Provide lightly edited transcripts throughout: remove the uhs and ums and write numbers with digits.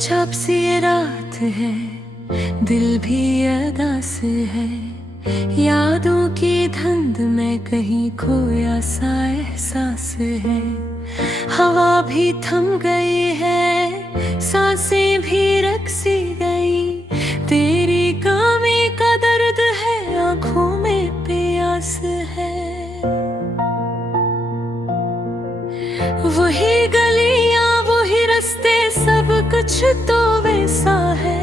चुपचाप सी ये रात है, दिल भी अदा से है। यादों की धुंध में कहीं खोया सा एहसास है। हवा भी थम गई है, सांसें भी रक्सी गई। तेरी कमी का दर्द है, आंखों में प्यास है। वही गलियां वही रास्ते, सब कुछ तो वैसा है,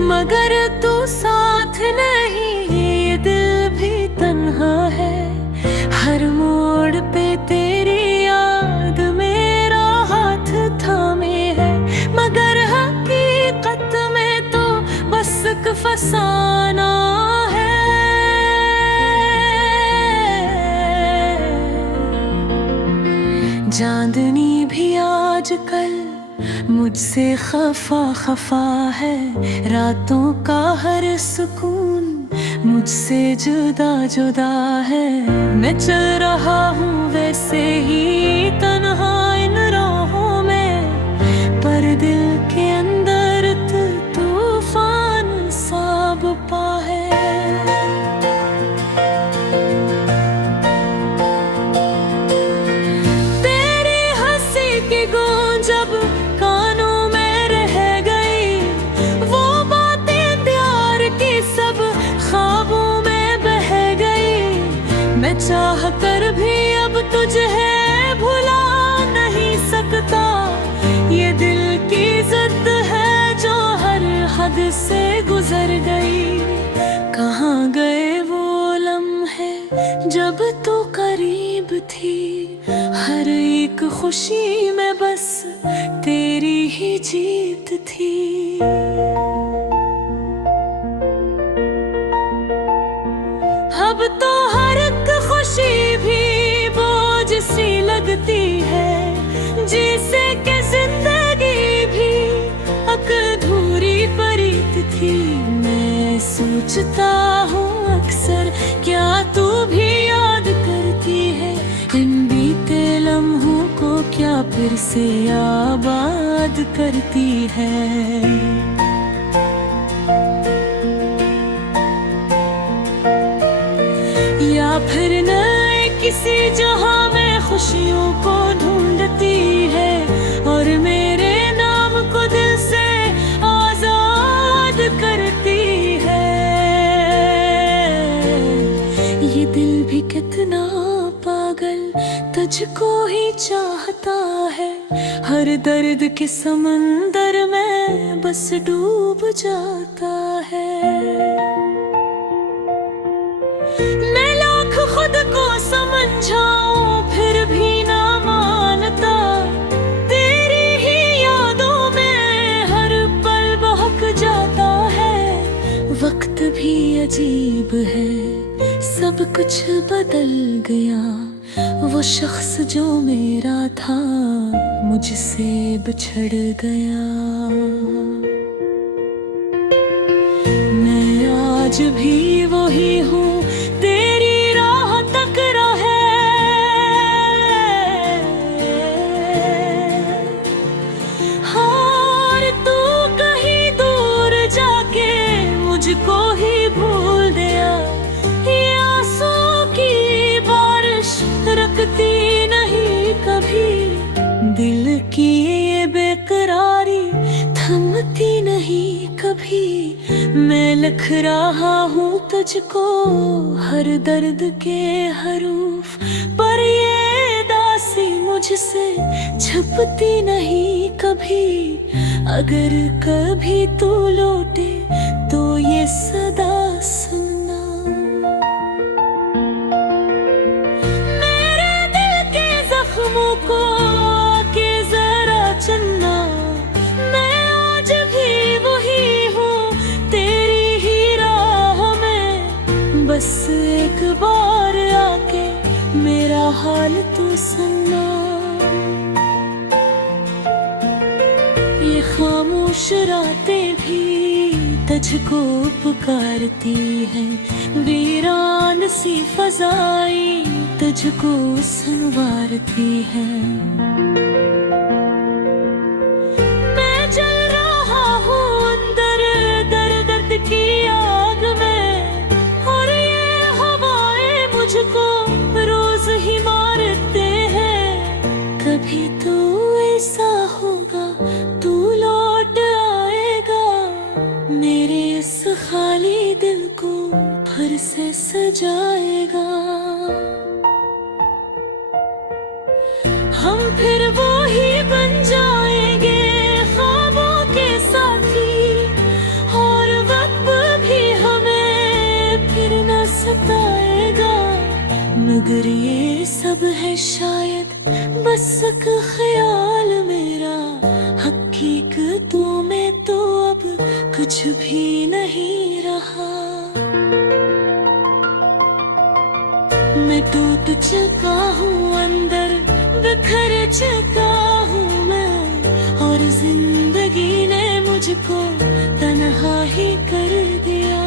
मगर तू साथ नहीं, ये दिल भी तन्हा है। हर मोड़ पे तेरी याद मेरा हाथ थामे है, मगर हकीकत में तो बस एक फसाना है। चांदनी भी आजकल मुझसे खफा खफा है, रातों का हर सुकून मुझसे जुदा जुदा है। मैं चल रहा हूँ वैसे ही तन्हा इन राहों में, पर दिल के अंदर तूफान सा बपा है। जब कानों में रह गई वो बातें प्यार की, सब ख्वाबों में बह गई। मैं चाह कर भी अब तुझे भुला नहीं सकता, ये दिल की जिद है जो हर हद से गुजर गई। कहाँ गए वो लम्हे जब तू करीब थी, हर एक खुशी में बस तेरी ही जीत थी। अब तो हर एक खुशी भी बोझ सी लगती है, जिसे के जिंदगी भी अधूरी परीत थी। मैं सोचता हूँ अक्सर, क्या तू भी याद करती है इन बीते लम्हों को, क्या फिर से आबाद करती है। या फिर नए किसी जहां में खुशियों को ढूंढती है, और मेरे नाम को दिल से आजाद करती है। ये दिल भी कितना पागल तुझको ही चाहता है, हर दर्द के समंदर में बस डूब जाता है। मैं लाख खुद को समझाऊं फिर भी ना मानता, तेरी ही यादों में हर पल बहक जाता है। वक्त भी अजीब है, सब कुछ बदल गया। वो शख्स जो मेरा था मुझसे बिछड़ गया। मैं आज भी वही हूँ, तेरी राह तक रहे। और तू कहीं दूर जाके मुझको ही भूल गया। ये आंसू की बारिश रखती नहीं कभी, दिल की ये बेकरारी थमती नहीं कभी। मैं लिख रहा हूँ तुझको हर दर्द के हरूफ, पर ये दासी मुझसे छुपती नहीं कभी। अगर कभी तू लौटे तो ये सदा सुनना, मेरे दिल के जख्मों को आके जरा चुनना। मैं आज भी वही हूँ, तेरी ही राह में, बस एक बार आके मेरा हाल तू सुनना। ये खामोश रातें भी तुझको पुकारती है, वीरान सी फजाएं तुझको संवारती है। मैं चल रहा मेरे इस खाली दिल को फिर से सजाएगा। हम फिर वो ही बन जाएंगे ख्वाबों के साथी, और वक्त भी हमें फिर न सताएगा। मगर ये सब है शायद बस एक ख्याल मेरा, हकीकतों में तो अब कुछ भी नहीं रहा। मैं टूट चुका हूँ अंदर, बिखर चुका हूँ मैं, और जिंदगी ने मुझको तन्हा ही कर दिया।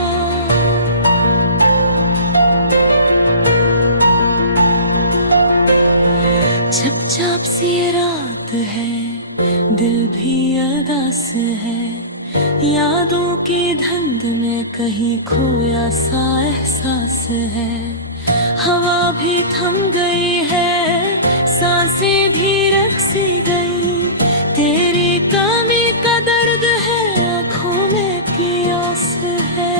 चुपचाप सी ये रात है, दिल भी अदास है, यादों की धुंध में कहीं खोया सा एहसास है। हवा भी थम गई है, सांसें भी रक सी गई, तेरी कमी का दर्द है, आँखों में प्यास है।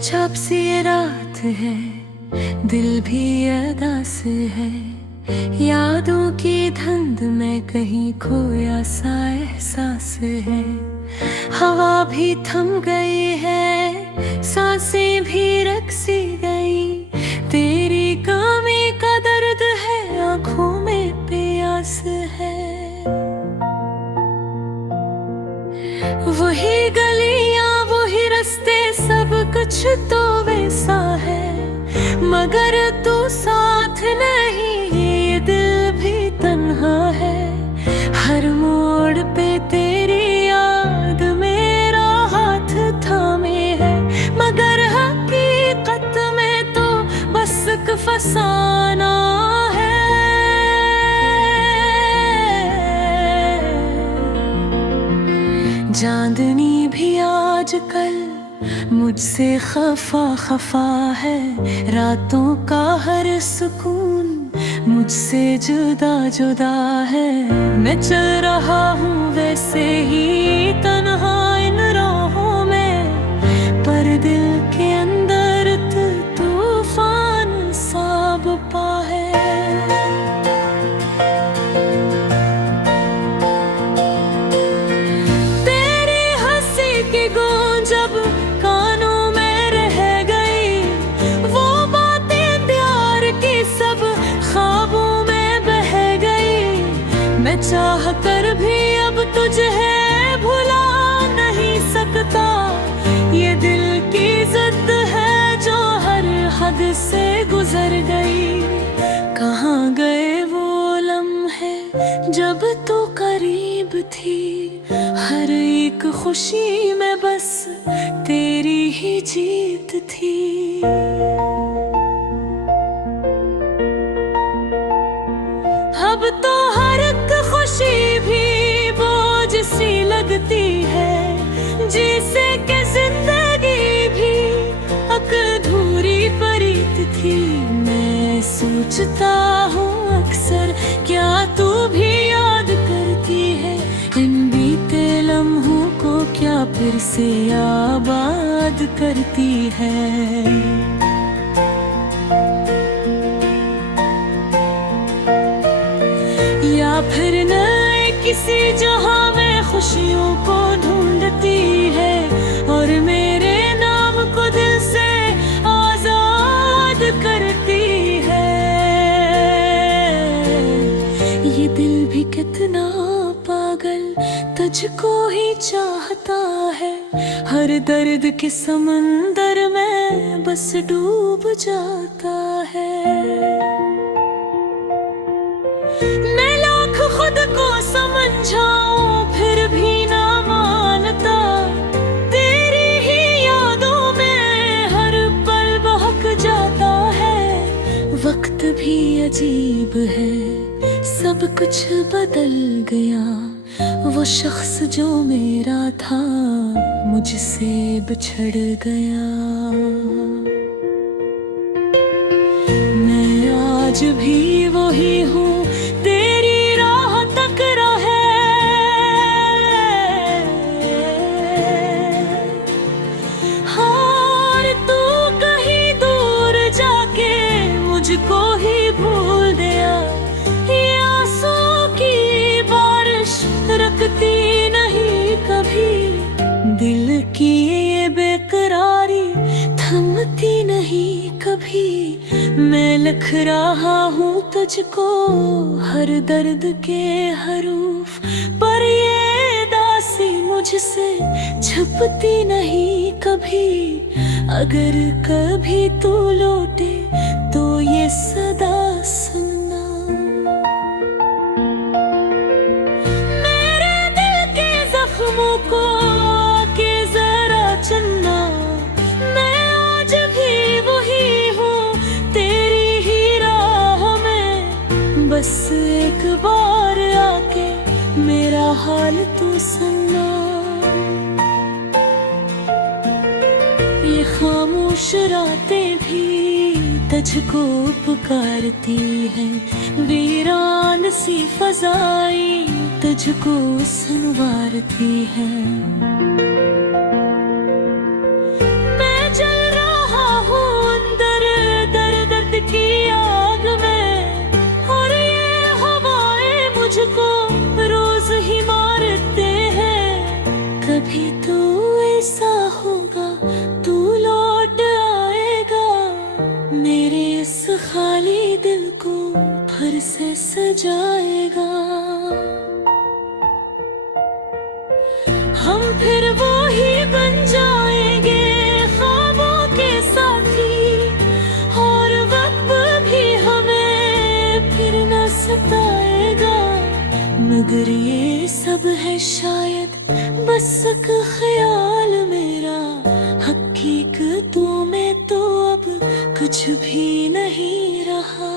छप सी ये रात है, दिल भी अदास है, यादों की धुंध में कहीं खोया सा एहसास है। हवा भी थम गई है, सांसें भी रक सी गई, तेरी कमी का दर्द है, आँखों में प्यास है। वही गलियां वही रास्ते, सब कुछ तो वैसा है, मगर तू साथ नहीं, ये दिल भी तन्हा है। हर मोड़ पे तेरी याद मेरा हाथ थामे है, मगर हकीकत में तो बस एक फसाना है। चांदनी भी आजकल मुझसे खफा खफा है, रातों का हर सुकून मुझसे जुदा जुदा है। मैं चल रहा हूँ वैसे ही तन्हा इन राहों में, पर दिल के अंदर तूफान सा बपा है। चाह कर भी अब तुझे भुला नहीं सकता, ये दिल की जिद है जो हर हद से गुजर गई। कहाँ गए वो लम्हे जब तू करीब थी, हर एक खुशी में बस तेरी ही जीत थी। अब तो हर एक खुशी भी बोझ सी लगती है, जिसे के जिंदगी भी अधूरी परीत थी। मैं सोचता हूँ अक्सर, क्या तू भी याद करती है इन बीते लम्हों को, क्या फिर से आबाद करती है। या फिर नए किसी जहां में खुशियों को ढूंढती है, और मेरे नाम को दिल से आजाद करती है। ये दिल भी कितना पागल तुझको ही चाहता है, हर दर्द के समंदर में बस डूब जाता है। मैं लाख खुद को समझाऊं फिर भी ना मानता, तेरी ही यादों में हर पल बहक जाता है। वक्त भी अजीब है, सब कुछ बदल गया, वो शख्स जो मेरा था मुझसे बिछड़ गया। मैं आज भी वही हूँ, तेरी राह तक रहे। हार तू कहीं दूर जाके मुझको ही भूल गया। ये आंसू की बारिश रुकती नहीं कभी, दिल की ये बेकरारी थमती नहीं कभी। मैं लिख रहा हूँ तुझको हर दर्द के हरूफ, पर ये दासी मुझसे छुपती नहीं कभी। अगर कभी तू लौटे तो ये सदा सुनना। मेरे दिल के जख्मों को आके जरा चुनना। मैं आज भी वही हूँ, तेरी ही राह में। बस एक बार आके मेरा हाल तू सुनना। ये खामोश रातें भी तुझको पुकारती हैं, वीरान सी फजाएं तुझको सुनवारती हैं। मैं जल रहा हूँ अंदर दर्द की आग में, और ये हवाएं मुझको रोज ही मारते हैं। कभी तो ऐसा होगा तू लौट आएगा, मेरे इस खाली दिल को फिर से सजाएगा। हम फिर वो ही बन जाएंगे ख्वाबों के साथी, और वक्त भी हमें फिर न सताएगा। मगर ये सब है शायद बस एक ख्याल मेरा, हकीकतों में तो अब कुछ भी नहीं रहा।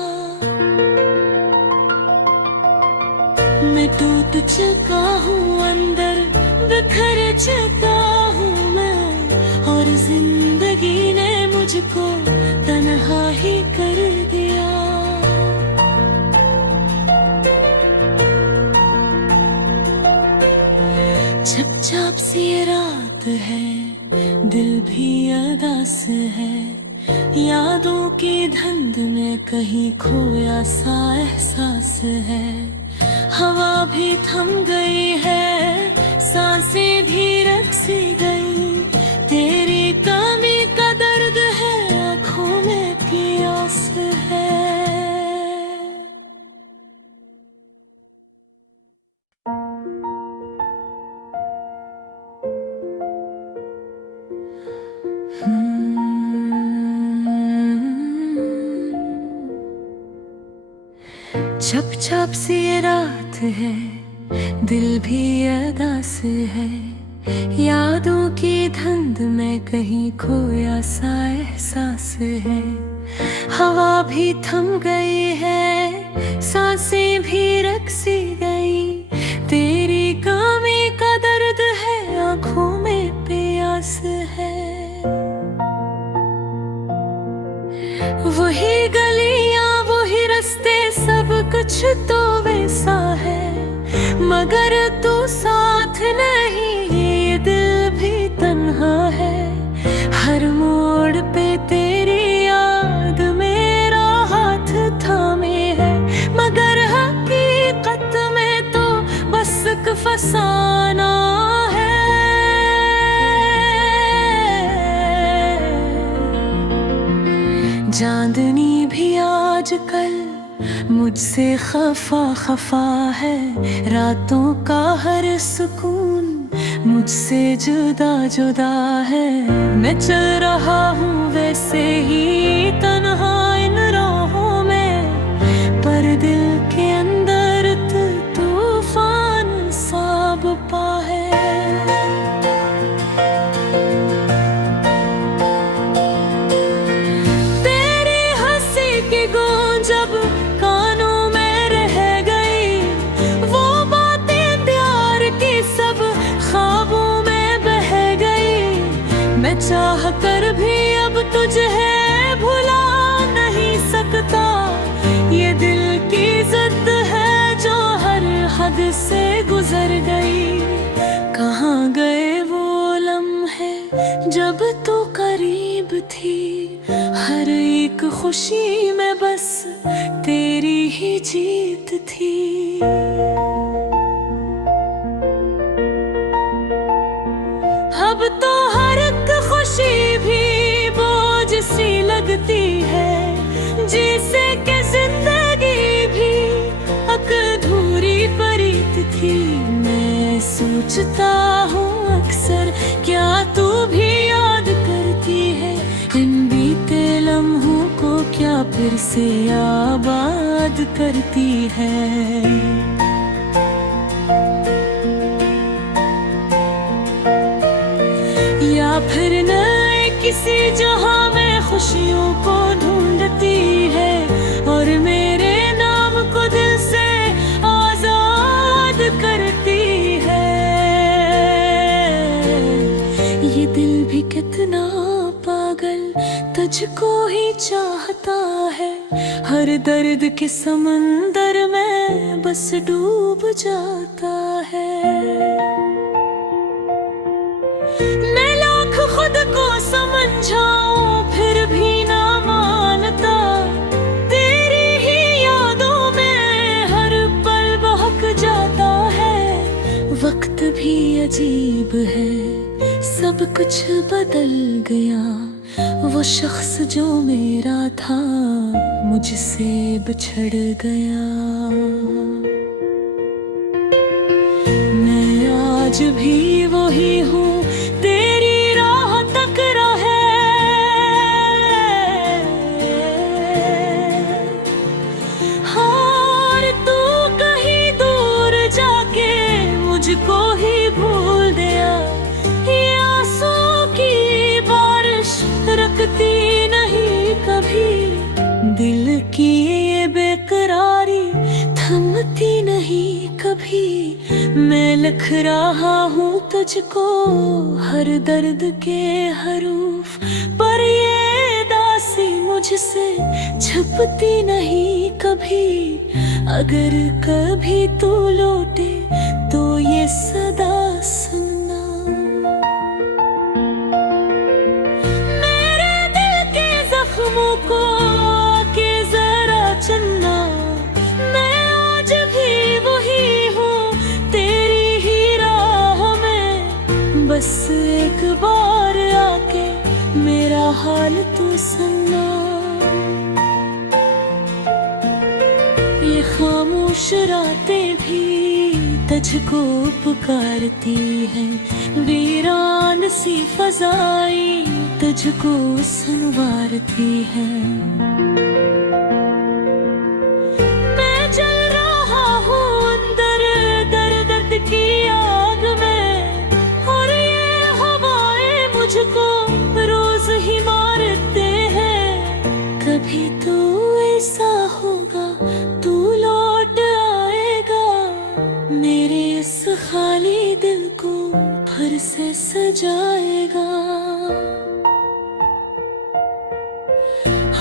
मैं टूट चुका हूँ अंदर, बिखर चुका हूँ मैं, और जिंदगी ने मुझको तन्हा ही कर दिया। चुपचाप सी रात है, दिल भी अदास है। यादों की धुंध में कहीं खोया सा एहसास है। हवा भी थम गई है, सांसें भी रक सी गई। तेरी कमी का दर्द है, आँखों में प्यास है। चुपचाप सी ये रात है, दिल भी अदास है। यादों की धुंध में कहीं खोया सा एहसास है। हवा भी थम गई है, सांसें भी रक सी गई। तेरी कमी का दर्द है, आँखों में प्यास है। वही गलियां वही रास्ते, सब कुछ तो वैसा है। मगर तू साथ नहीं, ये दिल भी तन्हा है। हर मोड़ पे तेरी याद मेरा हाथ थामे है। मगर हकीकत में तो बस एक फसाना है। चांदनी भी आजकल मुझसे खफा खफा है। रातों का हर सुकून मुझसे जुदा जुदा है। मैं चल रहा हूँ वैसे ही तन्हा इन राहों में, पर दिल के अंदर तूफान सा बपा है। चाह कर भी अब तुझे भुला नहीं सकता। ये दिल की जिद है जो हर हद से गुजर गई। कहाँ गए वो लम्हे जब तू करीब थी। हर एक खुशी में बस तेरी ही जीत थी। अब तो हर एक खुशी भी बोझ सी लगती है। जिसे के जिंदगी भी अधूरी परीत थी। मैं सोचता हूँ अक्सर क्या तू भी याद करती है इन बीते लम्हों को, क्या फिर से आबाद करती है। या फिर नए किसी जहां में खुशियों को ढूंढती है और मेरे नाम को दिल से आजाद करती है। ये दिल भी कितना पागल तुझको ही चाहता है। हर दर्द के समंदर में बस डूब जाता है। मैं लाख खुद को समझाऊं फिर भी ना मानता। तेरी ही यादों में हर पल बहक जाता है। वक्त भी अजीब है, सब कुछ बदल गया। वो शख्स जो मेरा था मुझसे बिछड़ गया। मैं आज भी वही हूँ, तेरी राह तक रहे। और तू कहीं दूर जाके मुझको ही भूल गया। ये आंसू की बारिश रुकती नहीं कभी। दिल की ये बेकरारी थमती नहीं कभी। मैं लिख रहा हूँ तुझको हर दर्द के हरूफ, पर ये दासी मुझसे छुपती नहीं कभी। अगर कभी तू लौटे तो ये सदा सुनना। मेरे दिल के जख्मों को आके जरा चुनना। मैं आज भी वही हूँ, तेरी ही राह में। बस एक बार आके मेरा हाल तू सुनना। ये खामोश रातें भी तुझको पुकारती हैं। वीरान सी फजाएं तुझको सुनवारती हैं। मैं जल रहा हूँ अंदर दर्द की आग में। और ये हवाएं मुझको रोज ही मारते हैं। कभी तो ऐसा होगा तू लौट आएगा, मेरे इस खाली दिल को फिर से सजाएगा।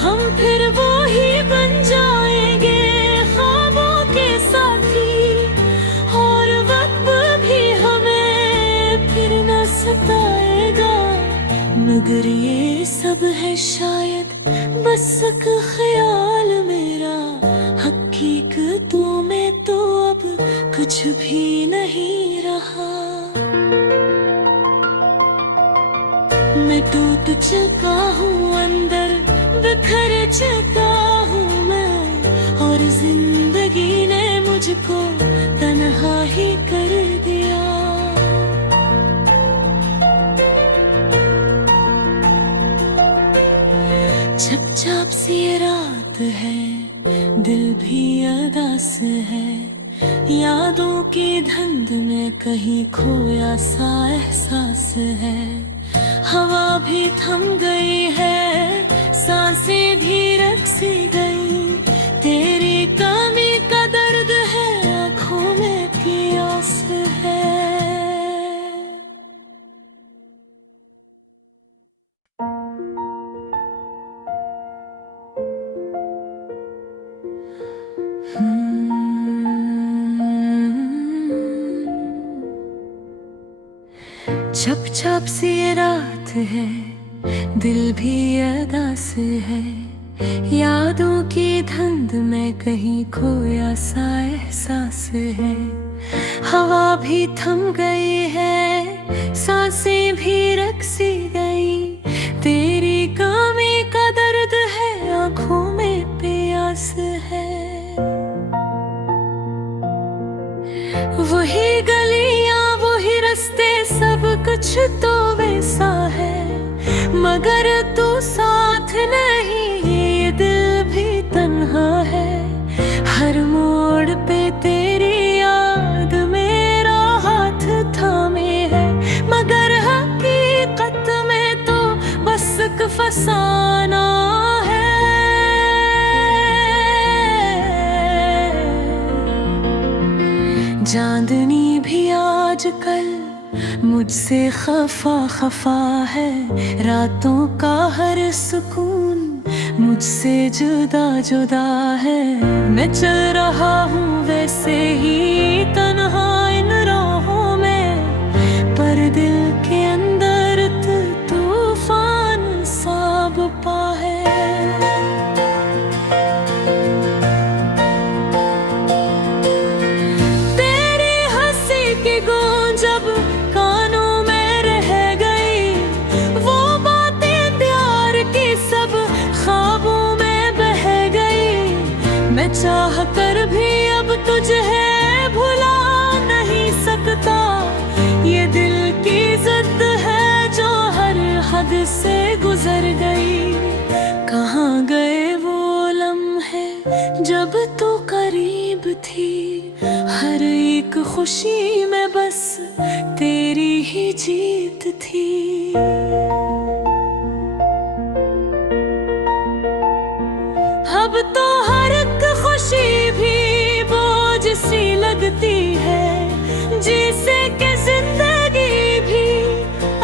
हम फिर वो ही बन जाएंगे ख्वाबों के साथी। और वक्त भी हमें फिर न सताएगा। मगर ये सब है शायद बस एक ख्याल मेरा। हकीकतों में तो अब कुछ भी नहीं रहा। मैं टूट चुका हूँ अंदर, बिखर चुका हूँ मैं। और जिंदगी ने मुझको तन्हा ही कर दिया। चुपचाप सी ये रात है, दिल भी अदास है। यादों की धुंध में कहीं खोया सा एहसास है। हवा भी थम गई है, सांसें भी रक सी गई। तेरी कमी का दर्द है, आँखों में प्यास है। चुपचाप सी ये रात है, दिल भी अदास है। यादों की धुंध में कहीं खोया सा एहसास है। हवा भी थम गई है, सांसें भी रुक सी गई। तेरी कमी का दर्द है, आंखों में प्यास है। वही गलियां वही रास्ते, सब कुछ तो वैसा है, मगर तू साथ नहीं, ये दिल भी तन्हा है। हर मोड़ पे तेरी याद मेरा हाथ थामे है, मगर हकीकत में तो बस एक फसाना है। चांदनी भी आजकल मुझसे खफा खफा है। रातों का हर सुकून मुझसे जुदा जुदा है। मैं चल रहा हूँ वैसे ही तन्हा इन राहों में, पर दिल के अंदर तूफान सा बपा है। जब कानों में रह गई वो बातें प्यार की, सब ख्वाबों में बह गई। मैं चाह कर भी अब तुझे भुला नहीं सकता। ये दिल की जिद है जो हर हद से गुजर गई। कहाँ गए वो लम्हे जब तू करीब थी। हर एक खुशी में बस तेरी ही जीत थी। अब तो हर एक खुशी भी बोझ सी लगती है, जिसे के जिंदगी भी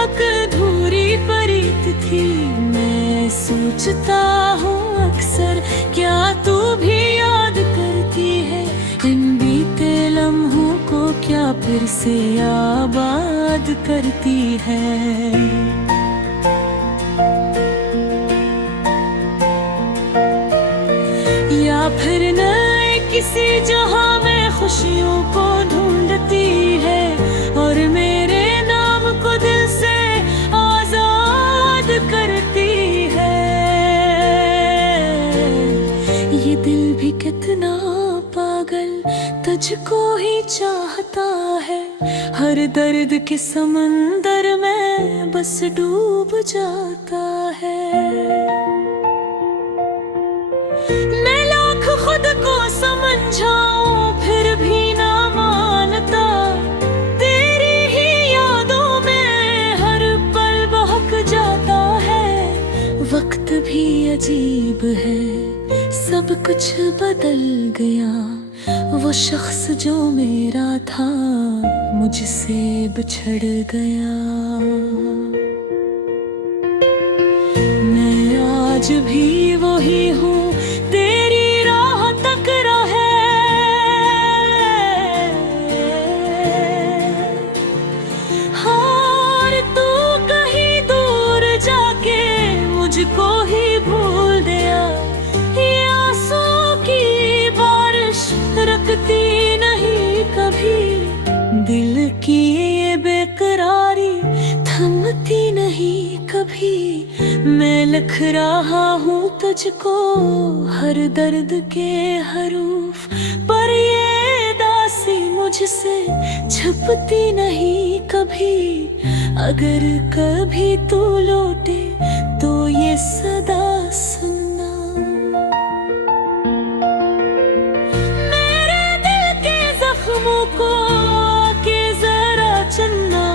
अधूरी परीत थी। मैं सोचता हूँ अक्सर, क्या तू भी याद करती है इन बीते लम्हों को, क्या फिर से आबाद करती है। या फिर नए किसी जहां में खुशियों को ढूंढती है, और मेरे नाम को दिल से आजाद करती है। ये दिल भी कितना पागल तुझको ही चाहता है। हर दर्द के समंदर में बस डूब जाता है। मैं लाख खुद को समझाऊं फिर भी ना मानता। तेरी ही यादों में हर पल बहक जाता है। वक्त भी अजीब है, सब कुछ बदल गया। वो शख्स जो मेरा था मुझसे बिछड़ गया। मैं आज भी वही हूँ, तेरी राह तक रहे। और तू कहीं दूर जाके मुझको ही भूल गया। ये आंसू की बारिश रुकती नहीं कभी, दिल की ये बेकरारी थमती नहीं कभी। मैं लिख रहा हूँ तुझको हर दर्द के हरूफ, पर ये दासी मुझसे छुपती नहीं कभी। अगर कभी तू लौटे तो ये सदा सुनना। मेरे दिल के जख्मों को आके जरा चुनना।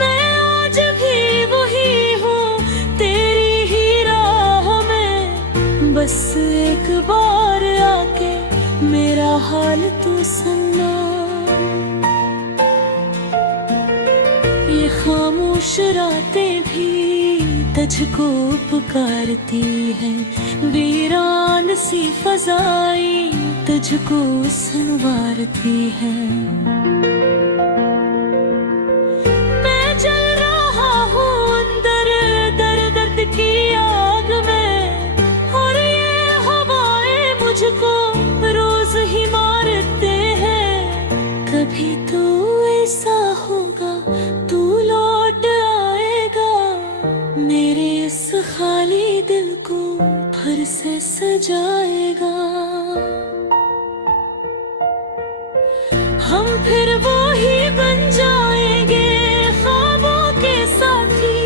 मैं आज भी वही हूँ, तेरी ही राह में। बस एक बार आके मेरा हाल तू सुनना। ये खामोश रातें भी तुझको पुकारती हैं, वीरान सी फजाएं तुझको संवारती हैं। मैं चल फिर से सजाएगा। हम फिर वो ही बन जाएंगे ख्वाबों के साथी,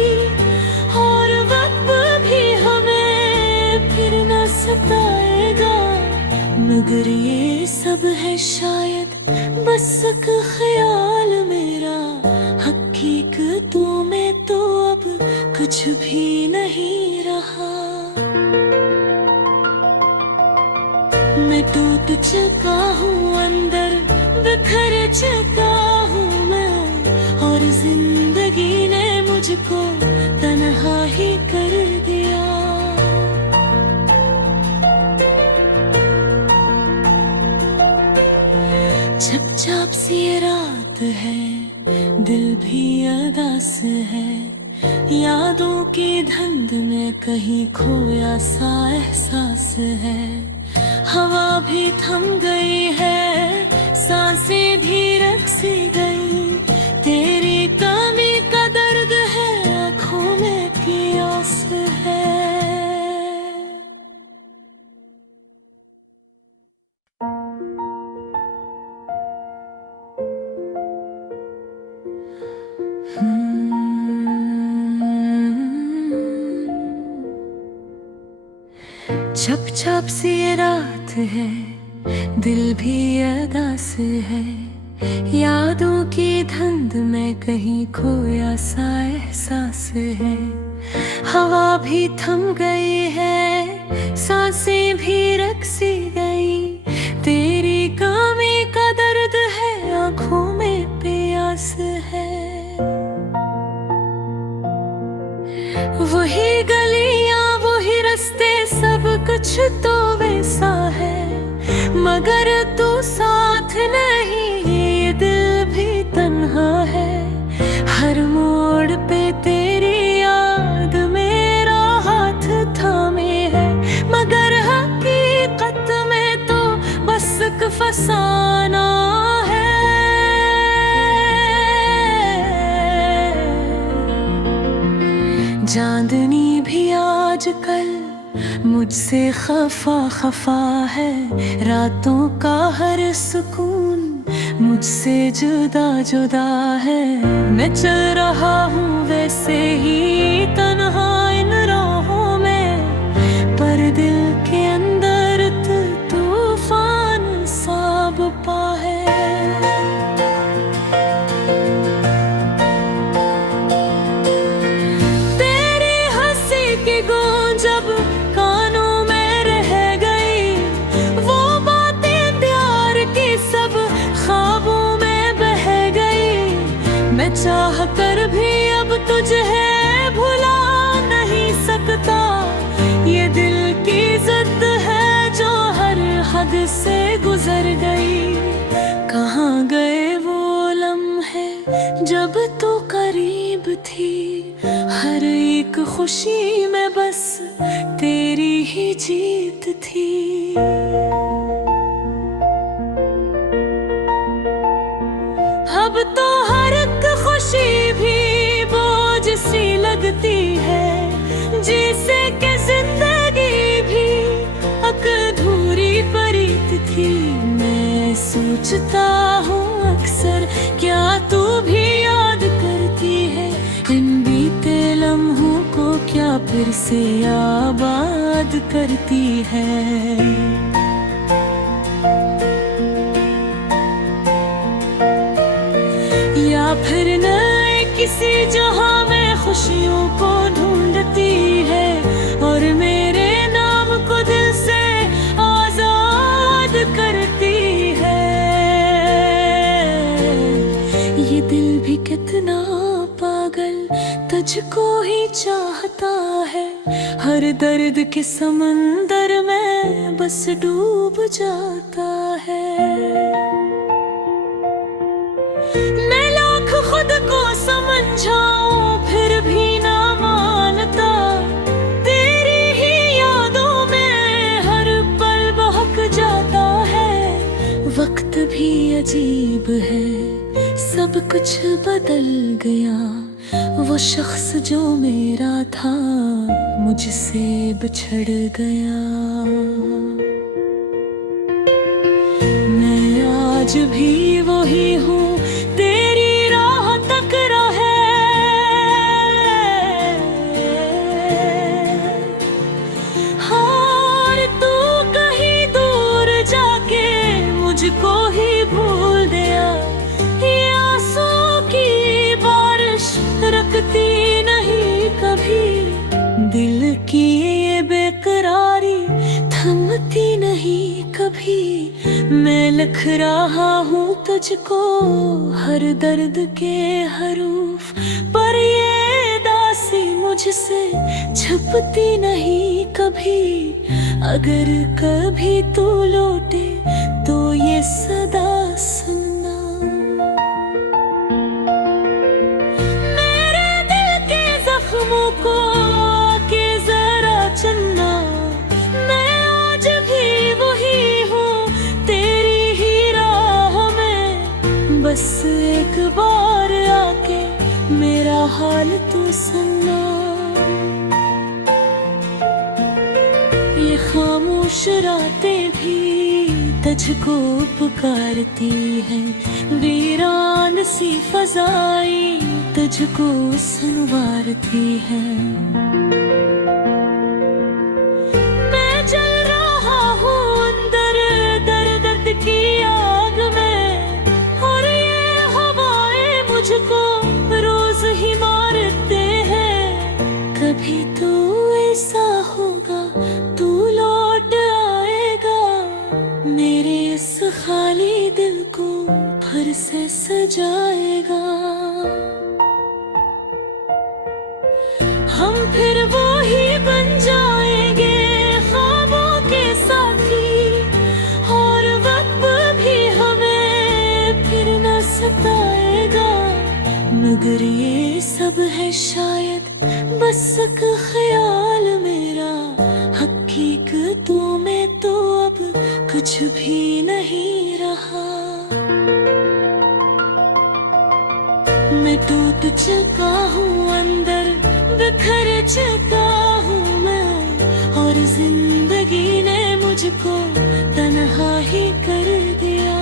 और वक्त भी हमें फिर न सताएगा। मगर ये सब है शायद बस एक ख्याल मेरा, हकीकतों में तो अब कुछ भी नहीं रहा। मैं टूट चुका हूँ अंदर, बिखर चुका हूँ मैं, और जिंदगी ने मुझको तन्हा ही कर दिया। चुपचाप सी ये रात है, दिल भी अदास है, यादों की धुंध में कहीं खोया सा एहसास है। हवा भी थम गई है, सांसें भी रक़्सी गई, तेरी कमी का दर्द है, आँखों में प्यास है। चुपचाप सी ये रात है, दिल भी अदास है, यादों की धुंध में कहीं खोया सा एहसास है। हवा भी थम गई है, सांसें भी रक़्सी गई, तेरी कमी का दर्द है, आँखों में प्यास है। वही गलियां वही रास्ते, सब कुछ तो वैसा है, मगर तू साथ नहीं, ये दिल भी तन्हा है। हर मोड़ पे तेरी याद मेरा हाथ थामे है, मगर हकीकत में तो बस एक फसाना है। चांदनी भी आजकल मुझसे खफा खफा है, रातों का हर सुकून मुझसे जुदा जुदा है। मैं चल रहा हूँ वैसे ही तन्हा इन राहों में, पर दिल के अंदर तूफान सा बपा है। जब कानों में रह गई वो बातें प्यार की, सब ख्वाबों में बह गई। मैं चाह कर भी अब तुझे भुला नहीं सकता, ये दिल की जिद है जो हर हद से गुजर गई। कहाँ गए वो लम्हे जब तू करीब थी, हर एक खुशी में बस तेरी ही जीत थी। अब तो हर एक खुशी भी बोझ सी लगती है, जिसे के जिंदगी भी अधूरी परीत थी। मैं सोचता हूँ अक्सर, क्या तू भी याद करती है इन बीते लम्हों को, क्या फिर से आबाद करती है। या फिर नए किसी जहां में खुशियों को ढूंढती है, और मेरे नाम को दिल से आजाद करती है। ये दिल भी कितना पागल तुझको ही चाहता है, हर दर्द के समंदर में बस डूब जाता है। मैं लाख खुद को समझाऊं फिर भी ना मानता, तेरी ही यादों में हर पल बहक जाता है। वक्त भी अजीब है, सब कुछ बदल गया, वो शख्स जो मेरा था मुझसे बिछड़ गया। मैं आज भी वही हूँ, तेरी राह तक रहे। हार तू कहीं दूर जाके मुझको ही भूल गया। ये आंसू की बारिश रखती नहीं कभी, दिल की ये बेकरारी थमती नहीं कभी। मैं लिख रहा हूँ तुझको हर दर्द के हरूफ, पर ये दासी मुझसे छुपती नहीं कभी। अगर कभी तू लौटे तो ये सदा सुनना, मेरे दिल के जख्मों को आके जरा चुनना। मैं आज भी वही हूँ, तेरी ही राह में, बस एक बार आके मेरा हाल तू सुनना। ये खामोश रातें भी तुझको पुकारती हैं, वीरान सी फजाएं तुझको सुनवारती हैं। मैं जल रहा हूँ अंदर दर्द दर्द की आग में, और ये हवाएं मुझको रोज ही मारते हैं। कभी तो ऐसा होगा तू लौट आएगा, मेरे इस खाली दिल को फिर से सजाएगा। हम फिर वो ही बन जाएंगे ख्वाबों के साथी, और वक्त भी हमें फिर न सताएगा। मगर ये सब है शायद बस एक ख्याल मेरा, हकीकतों में तो अब कुछ भी नहीं रहा। मैं टूट चुका हूँ अंदर, बिखर चुका हूँ मैं, और जिंदगी ने मुझको तन्हा ही कर दिया।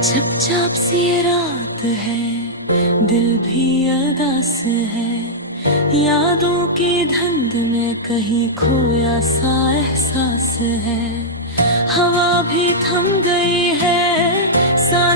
चुपचाप सी ये रात है, दिल भी अदास है, यादों की धुंध में कहीं खोया सा एहसास है। हवा भी थम गई है, सांस